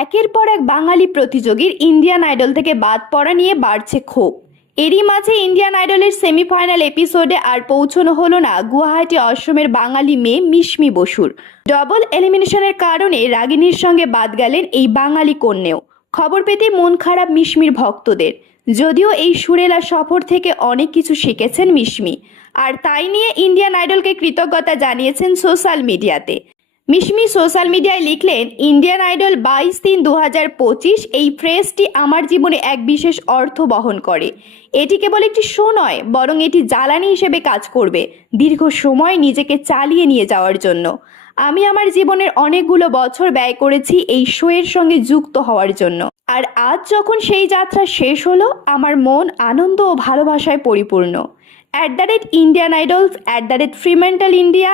একের পর এক বাঙালি প্রতিযোগীর ইন্ডিয়ান আইডল থেকে বাদ পড়া নিয়ে বাড়ছে ক্ষোভ। এরই মাঝে ইন্ডিয়ান আইডলের সেমিফাইনাল এপিসোডে আর পৌঁছানো হলো না গুয়াহাটি অসমের বাঙালি মেয়ে মিশমি বসুর। ডবল এলিমিনেশনের কারণে রাগিনীর সঙ্গে বাদ গেলেন এই বাঙালি কন্যাও। খবর পেতে মন খারাপ মিশমির ভক্তদের। যদিও এই সুরেলা সফর থেকে অনেক কিছু শিখেছেন মিশমি, আর তাই নিয়ে ইন্ডিয়ান আইডলকে কৃতজ্ঞতা জানিয়েছেন সোশ্যাল মিডিয়াতে। মিশমি সোশ্যাল মিডিয়ায় লিখলেন, ইন্ডিয়ান আইডল 22/3/2025 এই ফ্রেজটি আমার জীবনে এক বিশেষ অর্থ বহন করে। এটি কেবল একটি শো নয়, বরং এটি জ্বালানি হিসেবে কাজ করবে দীর্ঘ সময় নিজেকে চালিয়ে নিয়ে যাওয়ার জন্য। আমি আমার জীবনের অনেকগুলো বছর ব্যয় করেছি এই শো এর সঙ্গে যুক্ত হওয়ার জন্য, আর আজ যখন সেই যাত্রা শেষ হলো, আমার মন আনন্দ ও ভালোবাসায় পরিপূর্ণ। @Indian Idols, @Fremantle India,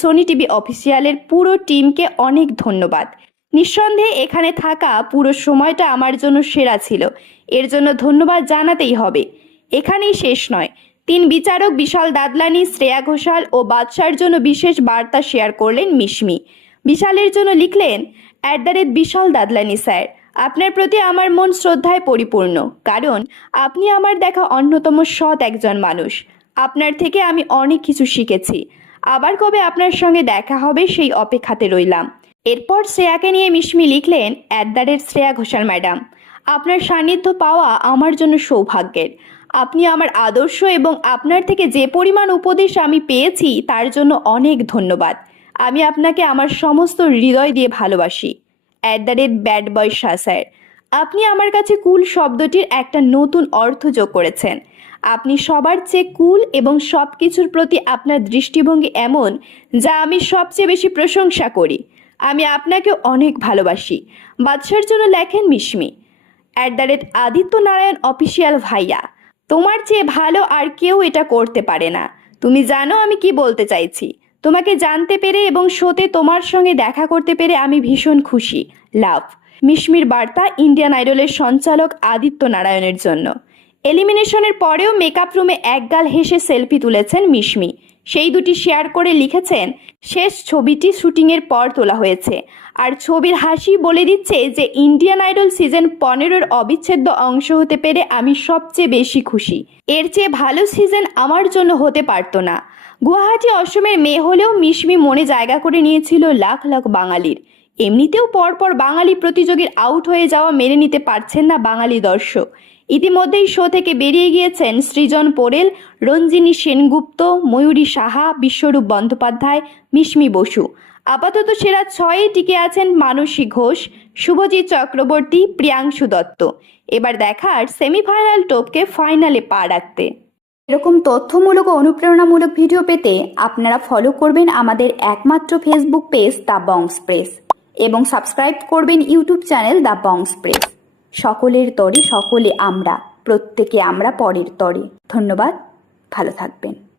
Sony TV অফিসিয়ালের পুরো টিমকে অনেক ধন্যবাদ। নিঃসন্দেহে এখানে থাকা পুরো সময়টা আমার জন্য সেরা ছিল, এর জন্য ধন্যবাদ জানাতেই হবে। এখানেই শেষ নয়, 3 বিচারক বিশাল দাদলানি, শ্রেয়া ঘোষাল ও বাদশার জন্য বিশেষ বার্তা শেয়ার করলেন মিশমি। বিশালের জন্য লিখলেন, বিশাল দাদলানি স্যার, আপনার প্রতি আমার মন শ্রদ্ধায় পরিপূর্ণ, কারণ আপনি আমার দেখা অন্যতম সৎ একজন মানুষ। আপনার থেকে আমি অনেক কিছু শিখেছি। আবার কবে আপনার সঙ্গে দেখা হবে সেই অপেক্ষাতে রইলাম। এরপর শ্রেয়াকে নিয়ে মিশমি লিখলেন, শ্রেয়া ঘোষাল ম্যাডাম, আপনার সান্নিধ্য পাওয়া আমার জন্য সৌভাগ্যের। আপনি আমার আদর্শ এবং আপনার থেকে যে পরিমাণ উপদেশ আমি পেয়েছি তার জন্য অনেক ধন্যবাদ। আমি আপনাকে আমার সমস্ত হৃদয় দিয়ে ভালোবাসি। ব্যাড বয় শাহ স্যার, আপনি আমার কাছে কুল শব্দটির একটা নতুন অর্থ যোগ করেছেন। আপনি সবার চেয়ে কুল এবং সব কিছুর প্রতি আপনার দৃষ্টিভঙ্গি এমন, যা আমি সবচেয়ে বেশি প্রশংসা করি। আমি আপনাকে অনেক ভালোবাসি। বাদশার জন্য লেখেন মিশমি, আদিত্য নারায়ণ অফিসিয়াল ভাইয়া, তোমার চেয়ে ভালো আর কেউ এটা করতে পারে না। তুমি জানো আমি কি বলতে চাইছি। তোমাকে জানতে পেরে এবং শোতে তোমার সঙ্গে দেখা করতে পেরে আমি ভীষণ খুশি। লাভ। মিশমির বার্তা ইন্ডিয়ান আইডলের সঞ্চালক আদিত্য নারায়ণের জন্য। এলিমিনেশনের পরেও মেকআপ রুমে একগাল হেসে সেলফি তুলেছেন মিশমি। সেই দুটি শেয়ার করে লিখেছেন, শেষ ছবিটি শুটিংয়ের পর তোলা হয়েছে, আর ছবির হাসি বলে দিচ্ছে যে ইন্ডিয়ান আইডল সিজন 15-র অবিচ্ছেদ্য অংশ হতে পেরে আমি সবচেয়ে বেশি খুশি। এর চেয়ে ভালো সিজন আমার জন্য হতে পারতো না। গুয়াহাটি অসমের মেয়ে হলেও মিশমি মনে জায়গা করে নিয়েছিল লাখ লাখ বাঙালির। এমনিতেও পরপর বাঙালি প্রতিযোগীর আউট হয়ে যাওয়া মেনে নিতে পারছেন না বাঙালি দর্শক। ইতিমধ্যেই শো থেকে বেরিয়ে গিয়েছেন সৃজন পোরেল, রঞ্জিনী সেনগুপ্ত, ময়ূরী সাহা, বিশ্বরূপ বন্দ্যোপাধ্যায়, মিশমি বসু। আপাতত সেরা 6-এ টিকে আছেন মানসী ঘোষ, শুভজিৎ চক্রবর্তী, প্রিয়াংশু দত্ত। এবার দেখার সেমিফাইনাল টপকে ফাইনালে পা রাখতে। এরকম তথ্যমূলক ও অনুপ্রেরণামূলক ভিডিও পেতে আপনারা ফলো করবেন আমাদের একমাত্র ফেসবুক পেজ দ্য বংস প্রেস, এবং সাবস্ক্রাইব করবেন ইউটিউব চ্যানেল দ্য বংস প্রেস। সকলের তরে সকলে আমরা, প্রত্যেকে আমরা পরের তরে। ধন্যবাদ, ভালো থাকবেন।